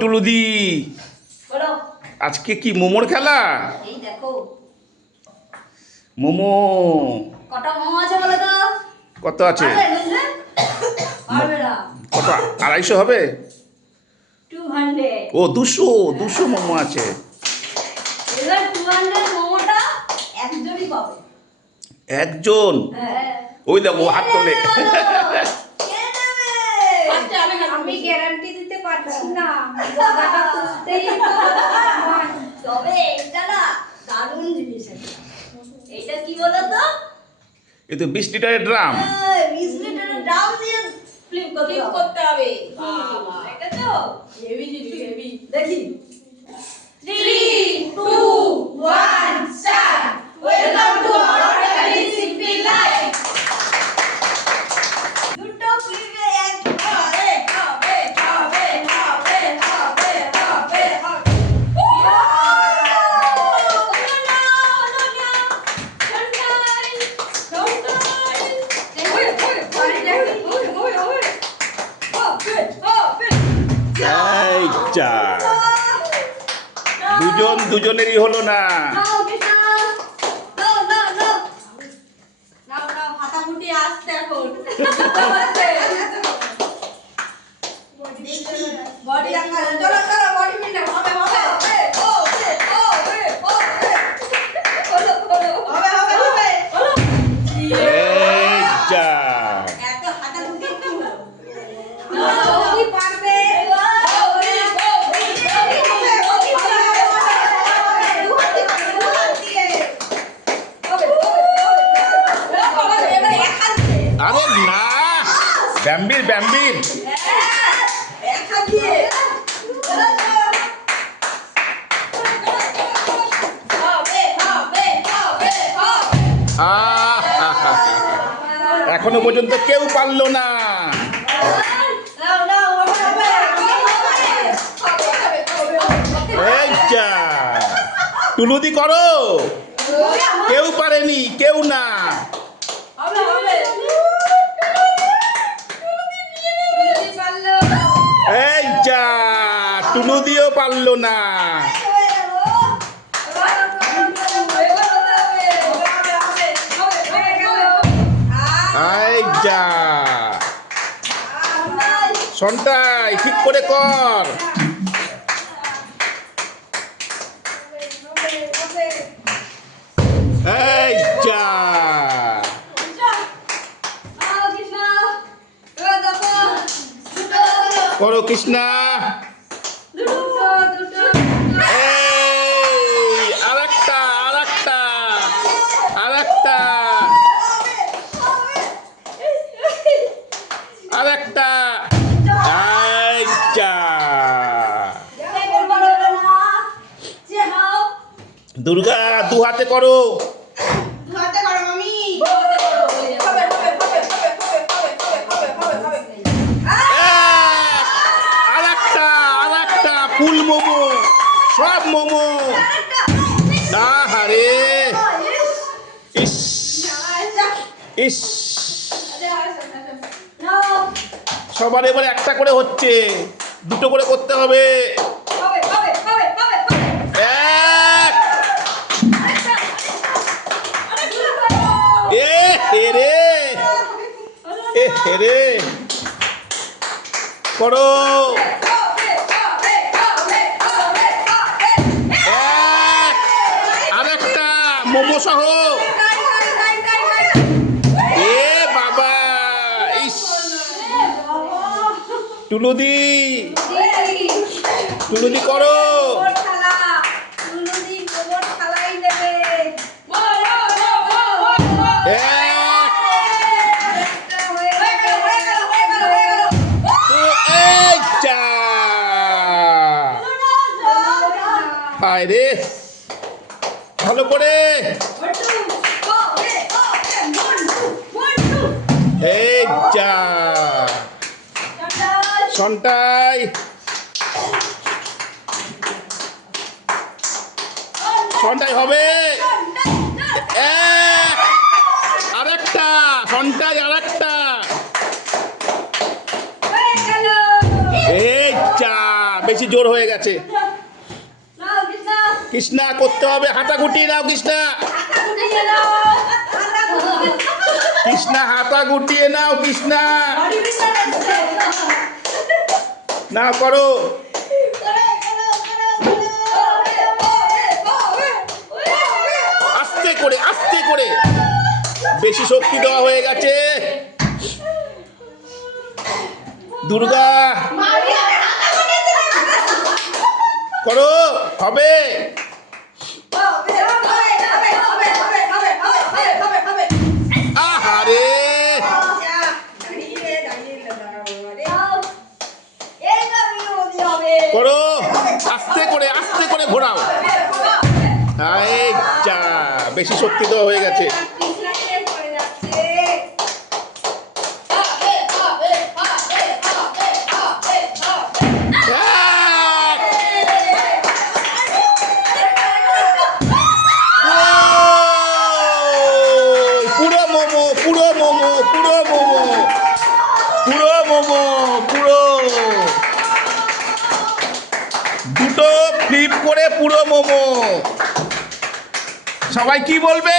টুলুদি আজকে কি মোমোর খেলা? মোমো। কটা মোমো আছে বলো তো? কত আছে? কত আড়াইশো হবে? ও দুশো দুশো মোমো আছে। একজন? হ্যাঁ। ওই দেখো হাত তোলে। আমি গ্যারান্টি পারছি না। দাদাটা তুলতেই তো তবে এটা না দারুণ জিনিস এটা। কি বলো তো এ তো বিশ লিটারের ড্রাম। বিশ লিটারের ড্রাম দিয়ে ফ্লিপ করতে হবে। করতে হবে। এটা তো হেভি জিনিস হেভি দুজন দুজনেরই হলো না। আসতে এখন। ব্যাম্বির ব্যাম্বির। হা, হা, হা। এখনও পর্যন্ত কেউ পারল না। টুলুদি করো। কেউ পারেনি কেউ না। যা টুলুদিও পারল না। যা। সন্তাই ঠিক করে কর। এই করো কৃষ্ণা। দুর্গা দু হাতে করো। ফুল মোমো, সব মোমো। না, হারে। ইস ইস। সবার এবারে একটা করে হচ্ছে, দুটো করে করতে হবে। করো। মোমো সহ এ বাবা ইস। টুলুদি টুলুদি করো। হায় রে। ভালো করে। এই চা সন্টাই। সন্টাই হবে। আরেকটা সন্টাই আরেকটা। বেশি জোর হয়ে গেছে। কৃষ্ণ করতে হবে হাতা গুটিয়ে নাও কৃষ্ণা। কৃষ্ণা হাতা গুটিয়ে নাও কৃষ্ণা। না করে। আস্তে করে আস্তে করে। বেশি শক্তি দেওয়া হয়ে গেছে। দুর্গা। করো, হবে। বেশি শক্তি দেওয়া হয়ে গেছে। পুরো মোমো সবাই কি বলবে?